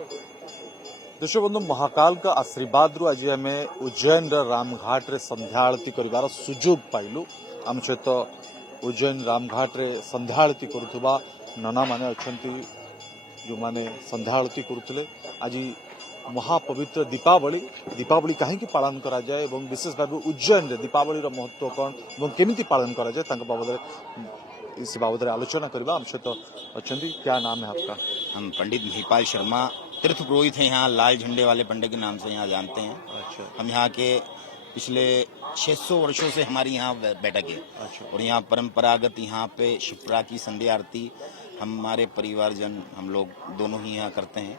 दर्शक बंधु महाकाल का आशीर्वाद रु आज आम उज्जैन रामघाट रे संध्या आरती कर सुजोग पाइलु। आम सहित उज्जैन रामघाट रे संध्या आरती करुवा नना माने अछंती जो माने संध्या आरती करुले। आज महापवित्र दीपावली दीपावली कहीं पालन करा जाए एवं विशेष भाव उज्जैन रे दीपावली महत्व कौन और केमिति पालन करा जाए बाबद इस बाबद आलोचना करवा। हम सहित अछंती, क्या नाम है आपका? हम पंडित महिपाल शर्मा तीर्थ पुरोहित हैं, यहाँ लाल झंडे वाले पंडित के नाम से यहाँ जानते हैं। अच्छा। हम यहाँ के पिछले 600 वर्षों से हमारी यहाँ बैठक है। अच्छा। और यहाँ परंपरागत यहाँ पे शिप्रा की संध्या आरती हमारे परिवारजन हम लोग दोनों ही यहाँ करते हैं।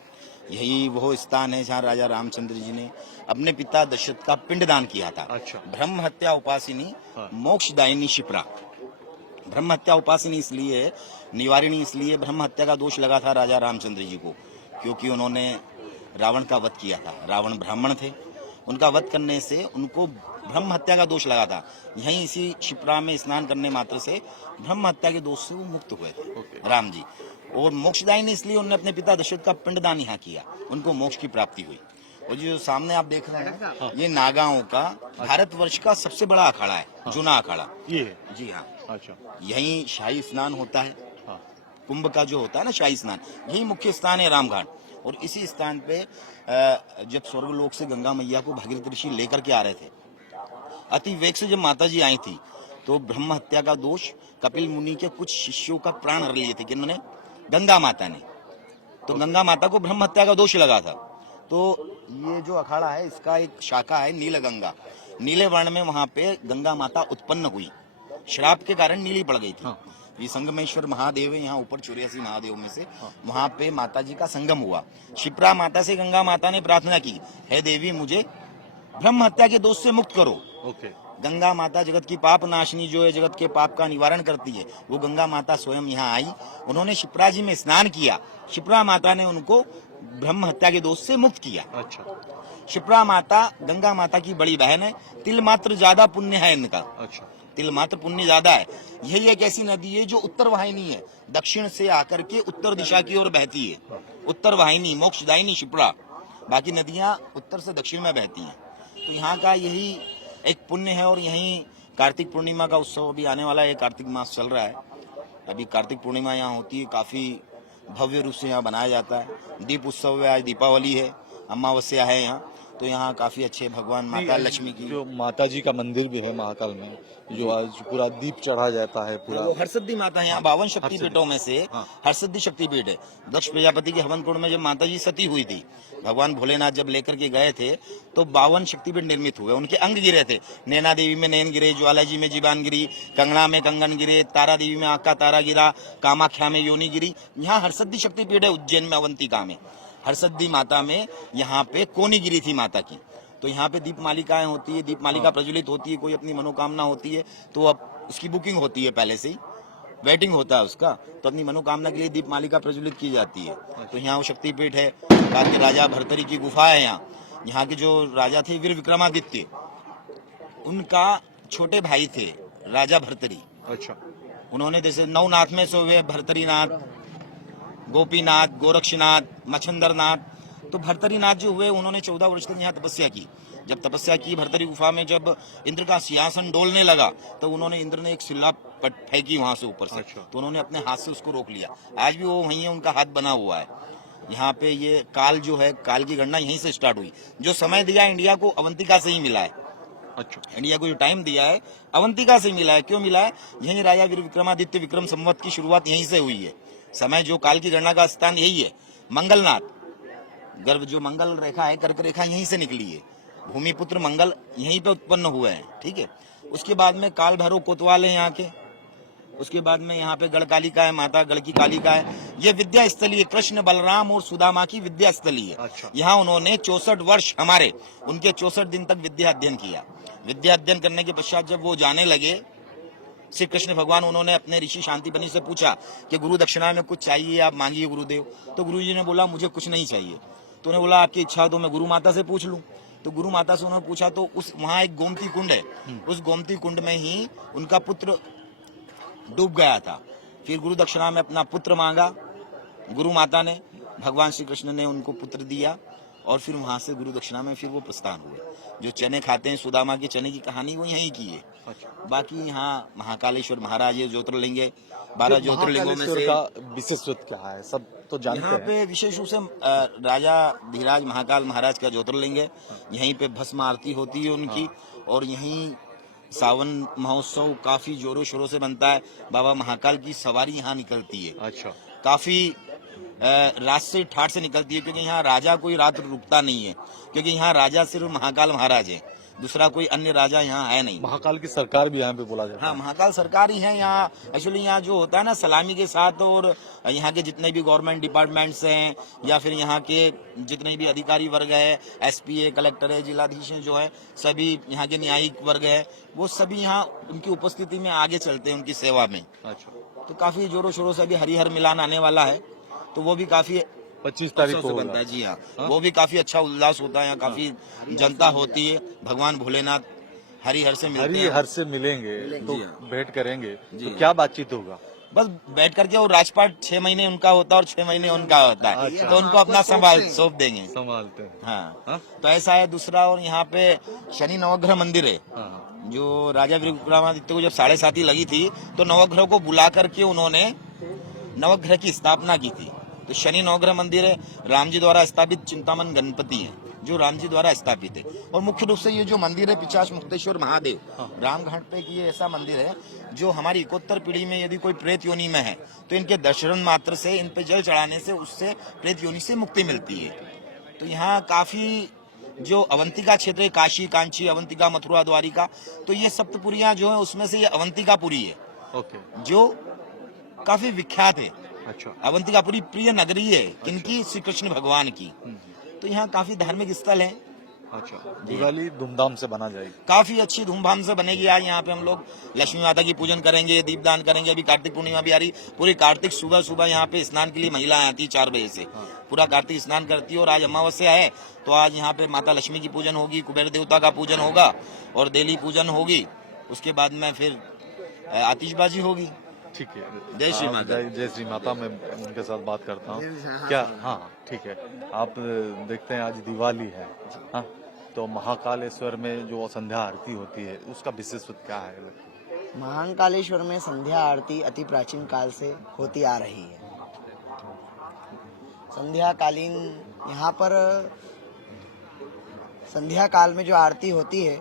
यही वो स्थान है जहाँ राजा रामचंद्र जी ने अपने पिता दशरथ का पिंडदान किया था। अच्छा। ब्रह्म हत्या उपासिनी मोक्षदायिनी शिप्रा। ब्रह्म हत्या उपासिनी इसलिए, निवारिणी इसलिए, ब्रह्म हत्या का दोष लगा था राजा रामचंद्र जी को, क्योंकि उन्होंने रावण का वध किया था। रावण ब्राह्मण थे, उनका वध करने से उनको ब्रह्म हत्या का दोष लगा था। यहीं इसी शिप्रा में स्नान करने मात्र से ब्रह्म हत्या के दोष से वो मुक्त हुए थे राम जी। और मोक्षदायिनी इसलिए उन्होंने अपने पिता दशरथ का पिंडदान यहाँ किया, उनको मोक्ष की प्राप्ति हुई। और जो सामने आप देख रहे हैं ये नागांव का भारतवर्ष का सबसे बड़ा अखाड़ा है। जूना अखाड़ा ये है? जी हाँ। अच्छा। यहीं शाही स्नान होता है। हाँ। कुंभ का जो होता है ना शाही स्नान, यही मुख्य स्थान है रामघाट। और इसी स्थान पे जब स्वर्गलोक से गंगा मैया को भागीरथ ऋषि लेकर के आ रहे थे, अति वेग से जब माता जी आई थी तो ब्रह्म हत्या का दोष कपिल मुनि के कुछ शिष्यों का प्राण हर लिए थे कि इन्होंने गंगा माता ने, तो गंगा माता को ब्रह्म हत्या का दोष लगा था। तो ये जो अखाड़ा है इसका एक शाखा है नीलगंगा। नीले वर्ण में वहां पे गंगा माता उत्पन्न हुई, श्राप के कारण नीली पड़ गई थी। हाँ। ये संगमेश्वर महादेव है यहाँ ऊपर 84 महादेव में से। वहां पे माता जी का संगम हुआ। शिप्रा माता से गंगा माता ने प्रार्थना की, हे देवी मुझे ब्रह्म हत्या के दोष से मुक्त करो। ओके। गंगा माता जगत की पाप नाशनी जो है, जगत के पाप का निवारण करती है, वो गंगा माता स्वयं यहाँ आई। उन्होंने शिप्रा जी में स्नान किया। शिप्रा माता ने उनको ब्रह्म हत्या के दोष से मुक्त किया। अच्छा। शिप्रा माता गंगा माता की बड़ी बहन है। तिल मात्र ज्यादा पुण्य है इनका। अच्छा। तिल मात्र पुण्य ज्यादा है। यही एक ऐसी नदी है जो उत्तर वाहिनी है, दक्षिण से आकर के उत्तर दिशा की ओर बहती है। उत्तर वाहिनी मोक्षदायिनी शिप्रा। बाकी नदियां उत्तर से दक्षिण में बहती हैं। तो यहाँ का यही एक पुण्य है। और यहीं कार्तिक पूर्णिमा का उत्सव अभी आने वाला है। कार्तिक मास चल रहा है, अभी कार्तिक पूर्णिमा यहाँ होती है। काफी भव्य रूप से यहाँ बनाया जाता है। दीप उत्सव है, आज दीपावली है, अमावस्या है यहाँ। तो यहाँ काफी अच्छे भगवान माता लक्ष्मी की जो माता जी का मंदिर भी है महाकाल में, जो आज पूरा दीप चढ़ा जाता है पूरा। वो हरसिद्धि माता है यहाँ। 52 शक्तिपीठों में से हरसिद्धि शक्तिपीठ है। दक्ष प्रजापति के हवन कुंड में जब माता जी सती हुई थी, भगवान भोलेनाथ जब लेकर के गए थे तो 52 शक्तिपीठ निर्मित हुए। उनके अंग गिरे थे। नैना देवी में नैन गिरे, ज्वाला जी में जीवान गिरी, कंगना में कंगन गिरे, तारा देवी में आग का तारा गिरा, कामाख्या में योनि गिरी। यहाँ हरसिद्धि शक्तिपीठ है उज्जैन में, अवंतिका में। हरसिद्धि माता में यहाँ पे कोनी गिरी थी माता की। तो यहाँ पे दीप मालिकाएं होती है, दीप मालिका प्रज्वलित होती है। कोई अपनी मनोकामना होती है तो अब उसकी बुकिंग होती है, पहले से ही वेटिंग होता है उसका, तो अपनी मनोकामना के लिए दीप मालिका प्रज्वलित की जाती है। तो यहाँ वो शक्तिपीठ है। बाकी राजा भर्तरी की गुफा है यहाँ। यहाँ के जो राजा थे वीर विक्रमादित्य, उनका छोटे भाई थे राजा भर्तरी। अच्छा। उन्होंने जैसे नवनाथ में सो हुए भर्तरीनाथ, गोपीनाथ, गोरक्षनाथ, मच्छंदरनाथ। तो भर्तरीनाथ जो हुए उन्होंने 14 वर्ष तक यहाँ तपस्या की। जब तपस्या की भर्तरी गुफा में, जब इंद्र का सिंहासन डोलने लगा तो उन्होंने, इंद्र ने एक शिला फेंकी वहां से ऊपर से। अच्छा। तो उन्होंने अपने हाथ से उसको रोक लिया। आज भी वो वहीं है, उनका हाथ बना हुआ है। यहाँ पे ये काल जो है, काल की गणना यहीं से स्टार्ट हुई। जो समय दिया इंडिया को अवंतिका से ही मिला है। अच्छा। इंडिया को जो टाइम दिया है अवंतिका से मिला है। क्यों मिला है? यही राजा वीर विक्रमादित्य विक्रम संवत की शुरुआत यहीं से हुई है। समय जो काल की गणना का स्थान यही है। मंगलनाथ, गर्भ जो मंगल रेखा है, कर्क रेखा यहीं से निकली है। भूमिपुत्र मंगल यहीं पे उत्पन्न हुए हैं। ठीक है। उसके बाद में काल भैरव कोतवाल है यहाँ के। उसके बाद में यहाँ पे गढ़कालिका है, माता गढ़ की कालिका है। ये विद्या स्थली है, कृष्ण बलराम और सुदामा की विद्या स्थली है। अच्छा। यहाँ उन्होंने 64 वर्ष हमारे, उनके 64 दिन तक विद्या अध्ययन किया। विद्या अध्ययन करने के पश्चात जब वो जाने लगे, श्री कृष्ण भगवान, उन्होंने अपने ऋषि शांतिपनि से पूछा कि गुरु दक्षिणा में कुछ चाहिए, आप मांगिए गुरुदेव। तो गुरु जी ने बोला मुझे कुछ नहीं चाहिए। तो उन्हें बोला आपकी इच्छा तो मैं गुरु माता से पूछ लूं। तो गुरु माता से उन्होंने पूछा तो उस वहां एक गोमती कुंड है, उस गोमती कुंड में ही उनका पुत्र डूब गया था। फिर गुरु दक्षिणा में अपना पुत्र मांगा गुरु माता ने। भगवान श्री कृष्ण ने उनको पुत्र दिया और फिर वहां से गुरु दक्षिणा में फिर वो प्रस्थान हुए। जो चने खाते हैं सुदामा के चने की कहानी वो यहीं की है। अच्छा, बाकी यहाँ महाकालेश्वर महाराज ये ज्योतिर्लिंग है, 12 ज्योतिर्लिंगों में महाकालेश्वर से का विशेषत्व क्या है, सब तो जानते यहाँ हैं। पे विशेष रूप से राजा धीराज महाकाल महाराज का ज्योतिर्लिंग है। यहीं पे भस्म आरती होती है उनकी, और यहीं सावन महोत्सव काफी जोरों शोरों से बनता है। बाबा महाकाल की सवारी यहाँ निकलती है, अच्छा, काफी रात से ठाठ से निकलती है, क्योंकि यहाँ राजा कोई रात रुकता नहीं है, क्योंकि यहाँ राजा सिर्फ महाकाल महाराज है, दूसरा कोई अन्य राजा यहाँ है नहीं। महाकाल की सरकार भी यहाँ पे बोला जाता हाँ, है। महाकाल सरकार ही है यहाँ। एक्चुअली यहाँ जो होता है ना सलामी के साथ, और यहाँ के जितने भी गवर्नमेंट डिपार्टमेंट्स हैं या फिर यहाँ के जितने भी अधिकारी वर्ग है, एसपी है, कलेक्टर है, जिलाधीश है, जो है सभी यहाँ के न्यायिक वर्ग है, वो सभी यहाँ उनकी उपस्थिति में आगे चलते हैं उनकी सेवा में। अच्छा, तो काफी जोरों शोरों से अभी हरिहर मिलान आने वाला है, तो वो भी काफी 25 तारीख उत्सव को से होगा। बनता है। जी हाँ, वो भी काफी अच्छा उल्लास होता है, यहाँ काफी जनता होती है। भगवान भोलेनाथ हरिहर से मिलते हैं। हरिहर से मिलेंगे तो जी हाँ। भेंट करेंगे, जी तो हाँ। क्या बातचीत होगा? बस बैठ करके, वो राजपाट 6 महीने उनका होता है और 6 महीने उनका होता है, अच्छा। तो उनको अपना सौंप देंगे। संभालते हैं। हाँ, हाँ? तो ऐसा है। दूसरा, और यहाँ पे शनि नवग्रह मंदिर है, हाँ, जो राजा विक्रमादित्य को जब 7.5 लगी थी, तो नवग्रह को बुला करके उन्होंने नवग्रह की स्थापना की थी। तो शनि नवग्रह मंदिर है, राम जी द्वारा स्थापित चिंतामन गणपति है, जो राम जी द्वारा स्थापित है। और मुख्य रूप से ये जो मंदिर है पिचाश मुक्तेश्वर महादेव, राम घाट पे ये ऐसा मंदिर है जो हमारी 71 पीढ़ी में यदि कोई प्रेत योनि में है, तो इनके दर्शन मात्र से, इन पे जल चढ़ाने से, उससे प्रेत योनि से मुक्ति मिलती है। तो यहाँ काफी जो अवंतिका क्षेत्र है, काशी, कांची, अवंतिका, मथुरा, द्वारिका, तो ये सप्तपुरियां जो है उसमें से ये अवंतिकापुरी है, ओके, जो काफी विख्यात है। अच्छा, अवंतिकापुरी प्रिय नगरी है किनकी? श्री कृष्ण भगवान की। तो यहाँ काफी धार्मिक स्थल है। अच्छा। दिवाली धूमधाम से बना जाएगी। काफी अच्छी धूमधाम से बनेगी। आज यहाँ पे हम लोग लक्ष्मी माता की पूजन करेंगे, दीपदान करेंगे। अभी कार्तिक पूर्णिमा भी आ रही, पूरी कार्तिक सुबह सुबह यहाँ पे स्नान के लिए महिलाएं आती है 4 बजे से, पूरा कार्तिक स्नान करती है। और आज अमावस्या है, तो आज यहाँ पे माता लक्ष्मी की पूजन होगी, कुबेर देवता का पूजन होगा और देली पूजन होगी। उसके बाद में फिर आतिशबाजी होगी। ठीक है, जय श्री माता। जय श्री माता। मैं उनके साथ बात करता हूँ। क्या? हाँ, ठीक है। आप देखते हैं आज दिवाली है, हाँ, तो महाकालेश्वर में जो संध्या आरती होती है उसका विशेषत्व क्या है? महाकालेश्वर में संध्या आरती अति प्राचीन काल से होती आ रही है। संध्या कालीन यहाँ पर संध्या काल में जो आरती होती है,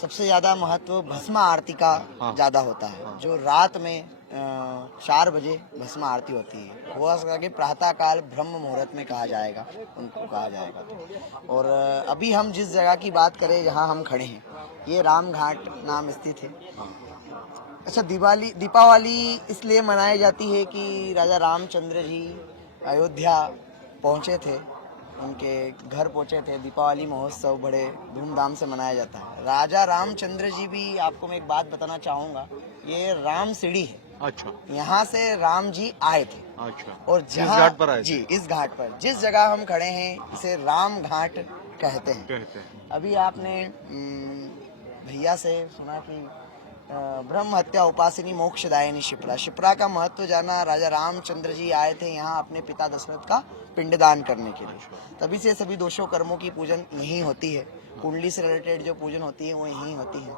सबसे ज्यादा महत्व भस्म आरती का ज्यादा होता है, जो रात में 4 बजे भस्म आरती होती है। वो आगे प्रातः काल ब्रह्म मुहूर्त में कहा जाएगा, उनको कहा जाएगा। और अभी हम जिस जगह की बात करें, जहाँ हम खड़े हैं, ये राम घाट नाम स्थित है। अच्छा, दीपावली इसलिए मनाई जाती है कि राजा रामचंद्र जी अयोध्या पहुँचे थे, उनके घर पहुंचे थे। दीपावली महोत्सव बड़े धूमधाम से मनाया जाता है। राजा रामचंद्र जी भी, आपको मैं एक बात बताना चाहूँगा, ये राम सीढ़ी है। अच्छा, यहाँ से राम जी आए थे। अच्छा। और इस जहाँ घाट पर आए थे? जी, इस घाट पर, जिस जगह हम खड़े हैं, इसे राम घाट कहते हैं। अभी आपने भैया से सुना कि ब्रह्म हत्या उपासिनी मोक्षदायिनी शिप्रा। शिप्रा का महत्व जाना। राजा रामचंद्र जी आए थे यहाँ अपने पिता दशरथ का पिंडदान करने के लिए, तभी से सभी दोषों कर्मों की पूजन यहीं होती है। कुंडली से रिलेटेड जो पूजन होती है वो यहीं होती है।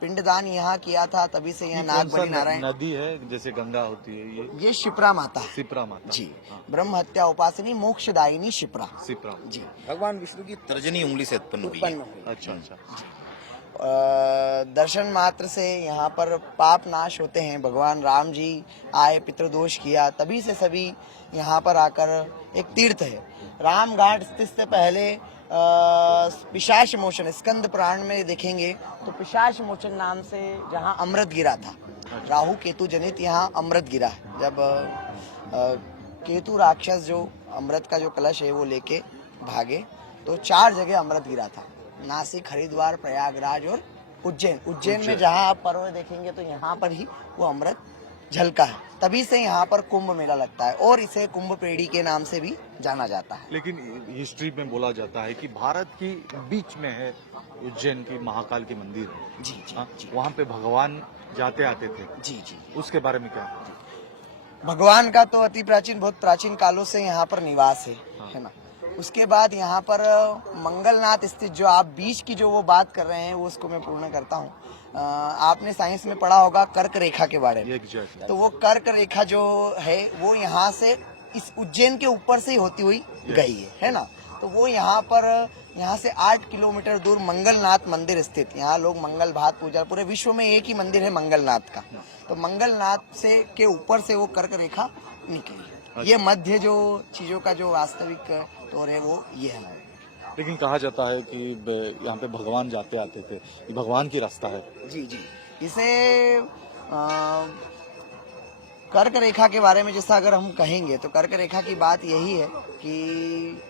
पिंडदान यहाँ किया था, तभी से यहाँ नागबली नारायण नदी है, जैसे गंगा होती है, ये शिप्रा माता है। शिप्रा माता जी, ब्रह्म हत्या उपासिनी मोक्षदायिनी शिप्रा। शिप्रा जी, भगवान विष्णु की तर्जनी उंगली से उत्पन्न हुई है। अच्छा, अच्छा। दर्शन मात्र से यहाँ पर पाप नाश होते हैं। भगवान राम जी आए, पितृदोष किया, तभी से सभी यहाँ पर आकर, एक तीर्थ है। राम घाट स्थित से पहले पिशाच मोचन, स्कंद पुराण में देखेंगे तो पिशाच मोचन नाम से जहाँ अमृत गिरा था, राहु केतु जनित यहाँ अमृत गिरा है। जब केतु राक्षस जो अमृत का जो कलश है वो लेके भागे, तो 4 जगह अमृत गिरा था। नासिक, हरिद्वार, प्रयागराज और उज्जैन में जहाँ आप पर्व देखेंगे तो यहाँ पर ही वो अमृत झलका है। तभी से यहाँ पर कुंभ मेला लगता है और इसे कुंभ पेड़ी के नाम से भी जाना जाता है। लेकिन हिस्ट्री में बोला जाता है कि भारत की बीच में है उज्जैन की महाकाल की मंदिर है। जी जी, हाँ, जी। वहाँ पे भगवान जाते आते थे। जी जी, उसके बारे में क्या? भगवान का तो अति प्राचीन बहुत प्राचीन कालों से यहाँ पर निवास है ना। उसके बाद यहाँ पर मंगलनाथ स्थित जो आप बीच की जो वो बात कर रहे हैं वो उसको मैं पूर्ण करता हूँ। आपने साइंस में पढ़ा होगा कर्क रेखा के बारे में। एग्जैक्टली। तो वो कर्क रेखा जो है वो यहाँ से इस उज्जैन के ऊपर से ही होती हुई गई है ना। तो वो यहाँ से 8 किलोमीटर दूर मंगलनाथ मंदिर स्थित, यहाँ लोग मंगल भात पूजा, पूरे विश्व में एक ही मंदिर है मंगलनाथ का। तो मंगलनाथ से के ऊपर से वो कर्क रेखा निकली। ये मध्य जो चीजों का जो वास्तविक तौर है वो ये है। लेकिन कहा जाता है कि यहाँ पे भगवान जाते आते थे, ये भगवान की रास्ता है। जी जी। इसे कर्क रेखा के बारे में जैसा अगर हम कहेंगे तो कर्क रेखा की बात यही है कि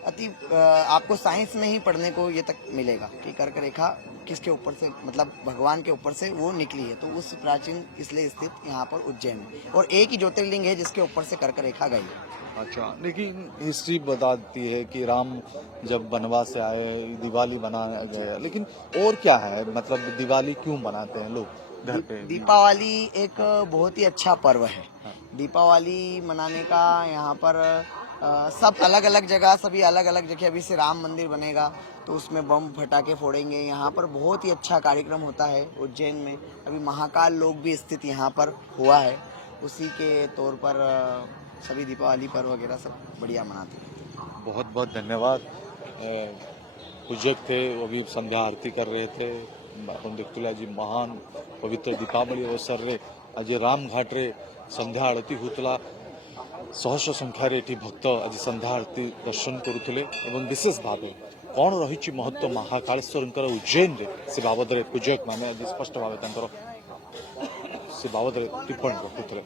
आपको साइंस में ही पढ़ने को ये तक मिलेगा कि कर्क रेखा किसके ऊपर से, मतलब भगवान के ऊपर से वो निकली है। तो उस प्राचीन इसलिए स्थित यहाँ पर उज्जैन में, और एक ही ज्योतिर्लिंग है जिसके ऊपर से कर्क रेखा गई है। अच्छा, लेकिन हिस्ट्री बताती है कि राम जब वनवास से आए दिवाली बनाया गया, लेकिन और क्या है, मतलब दिवाली क्यों मनाते हैं लोग घर पे? दीपावली एक बहुत ही अच्छा पर्व है। दीपावली मनाने का यहाँ पर सब अलग अलग जगह, सभी अलग अलग जगह, अभी से राम मंदिर बनेगा तो उसमें बम फटाके फोड़ेंगे। यहाँ पर बहुत ही अच्छा कार्यक्रम होता है उज्जैन में। अभी महाकाल लोक भी स्थित यहाँ पर हुआ है, उसी के तौर पर सभी दीपावली पर्व वगैरह सब बढ़िया मनाते हैं। बहुत बहुत धन्यवाद। पूजक थे, वो भी संध्या आरती कर रहे थे। आपण देखतले आज महान पवित्र दीपावली अवसर रे आज राम घाट रे संध्या आरती होतला। सहस्र संख्यारे एठी भक्त आज संध्या आरती दर्शन करुथिले एवं विशेष भाव कौन रही महत्व महाकालेश्वर उज्जैन रे से बाबद पूजक माने आज स्पष्ट भाव से बाबद टिप्पणी रखुଥିଲେ।